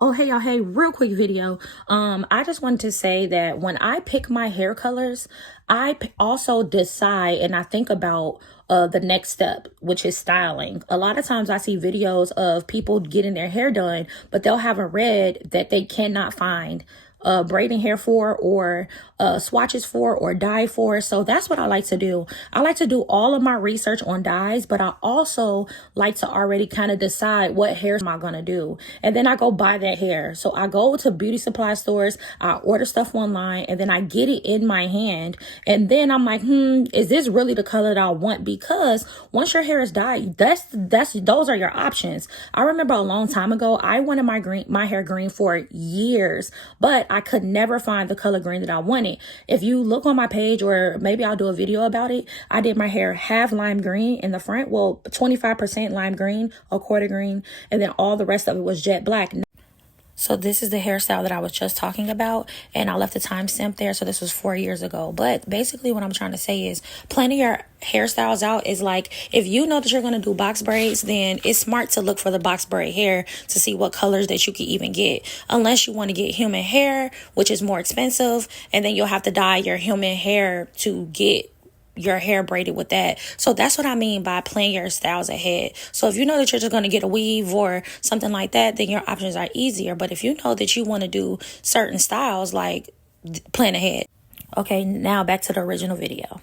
Oh, hey y'all, hey, real quick video. I just wanted to say that when I pick my hair colors, also decide and I think about the next step, which is styling. A lot of times I see videos of people getting their hair done, but they'll have a red that they cannot find braiding hair for, or swatches for, or dye for. So that's what I like to do. I like to do all of my research on dyes, but I also like to already kind of decide what hair am I gonna do, and then I go buy that hair. So I go to beauty supply stores, I order stuff online, and then I get it in my hand, and then I'm like, is this really the color that I want? Because once your hair is dyed, those are your options. I remember a long time ago, I wanted my hair green for years, but I could never find the color green that I wanted. If you look on my page, or maybe I'll do a video about it, I did my hair half lime green in the front, well, 25% lime green, a quarter green, and then all the rest of it was jet black. So this is the hairstyle that I was just talking about, and I left the timestamp there, so this was 4 years ago. But basically what I'm trying to say is planning your hairstyles out is like, if you know that you're going to do box braids, then it's smart to look for the box braid hair to see what colors that you can even get, unless you want to get human hair, which is more expensive, and then you'll have to dye your human hair to get your hair braided with that. So that's what I mean by plan your styles ahead. So if you know that you're just going to get a weave or something like that, then your options are easier. But if you know that you want to do certain styles, like, plan ahead. Okay, now back to the original video.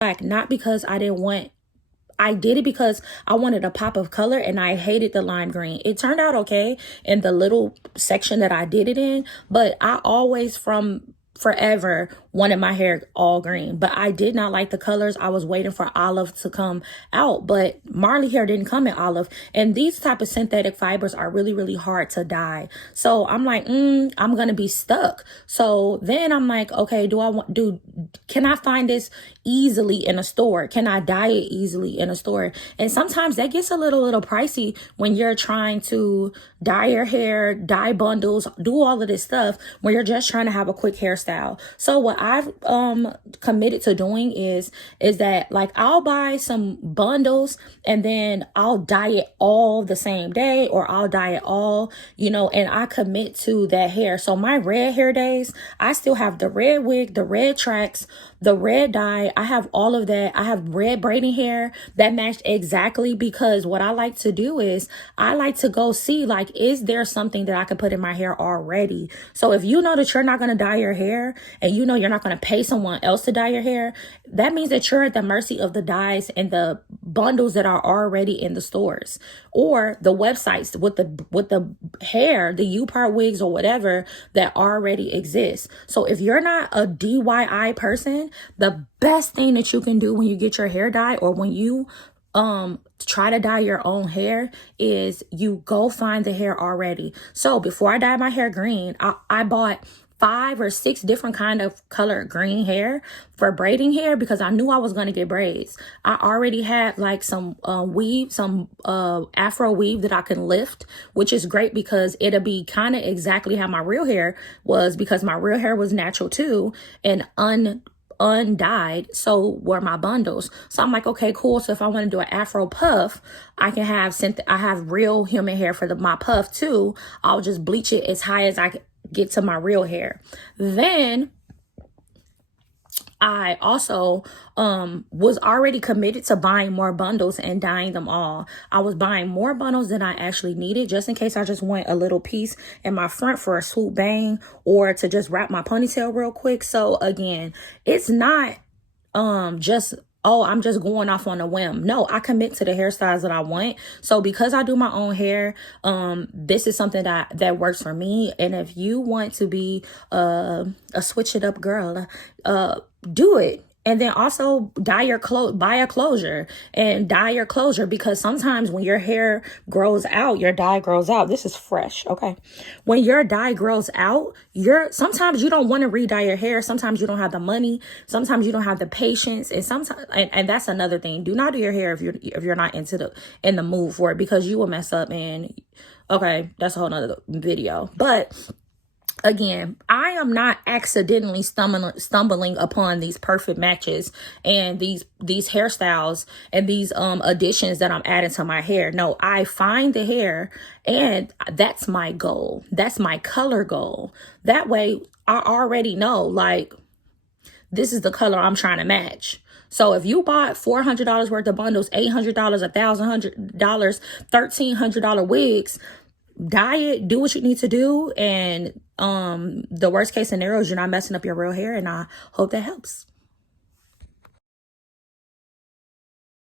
Like, not because I did it because I wanted a pop of color, and I hated the lime green. It turned out okay in the little section that I did it in, but I always forever wanted my hair all green, but I did not like the colors. I was waiting for olive to come out, but Marley hair didn't come in olive, and these type of synthetic fibers are really, really hard to dye. So I'm like, I'm gonna be stuck. So then I'm like, okay, can I find this easily in a store? Can I dye it easily in a store? And sometimes that gets a little pricey when you're trying to dye your hair, dye bundles, do all of this stuff when you're just trying to have a quick hairstyle. So what I've committed to doing is that, like, I'll buy some bundles and then I'll dye it all the same day, or I'll dye it all, and I commit to that hair. So my red hair days, I still have the red wig, the red tracks, the red dye. I have all of that. I have red braiding hair that matched exactly, because what I like to do is I like to go see, like, is there something that I could put in my hair already? So if you know that you're not going to dye your hair, and you know you're not going to pay someone else to dye your hair, that means that you're at the mercy of the dyes and the bundles that are already in the stores, or the websites with the hair, the U-part wigs or whatever that already exists. So if you're not a DIY person, the best thing that you can do when you get your hair dyed, or when you try to dye your own hair, is you go find the hair already. So before I dyed my hair green, I bought 5 or 6 different kind of colored green hair for braiding hair, because I knew I was going to get braids. I already had like some weave, some afro weave that I can lift, which is great because it'll be kind of exactly how my real hair was, because my real hair was natural too, and undyed, so were my bundles. So I'm like, okay, cool. So if I want to do an afro puff, I can have I have real human hair for my puff too. I'll just bleach it as high as I get to my real hair. Then I also was already committed to buying more bundles and dyeing them all. I was buying more bundles than I actually needed, just in case I just want a little piece in my front for a swoop bang, or to just wrap my ponytail real quick. So again, it's not just, oh, I'm just going off on a whim. No, I commit to the hairstyles that I want. So because I do my own hair, this is something that works for me. And if you want to be a switch it up girl, do it. And then also buy a closure and dye your closure, because sometimes when your hair grows out, your dye grows out. This is fresh, okay? When your dye grows out, sometimes you don't want to re-dye your hair. Sometimes you don't have the money. Sometimes you don't have the patience. And sometimes, and that's another thing. Do not do your hair if you're not in the mood for it, because you will mess up. And okay, that's a whole nother video. But again, I am not accidentally stumbling upon these perfect matches and these hairstyles and these additions that I'm adding to my hair. No, I find the hair, and that's my goal. That's my color goal. That way I already know, like, this is the color I'm trying to match. So if you bought $400 worth of bundles, $800, $1,100, $1,300 wigs, dye it, do what you need to do, and the worst case scenario is you're not messing up your real hair, and I hope that helps.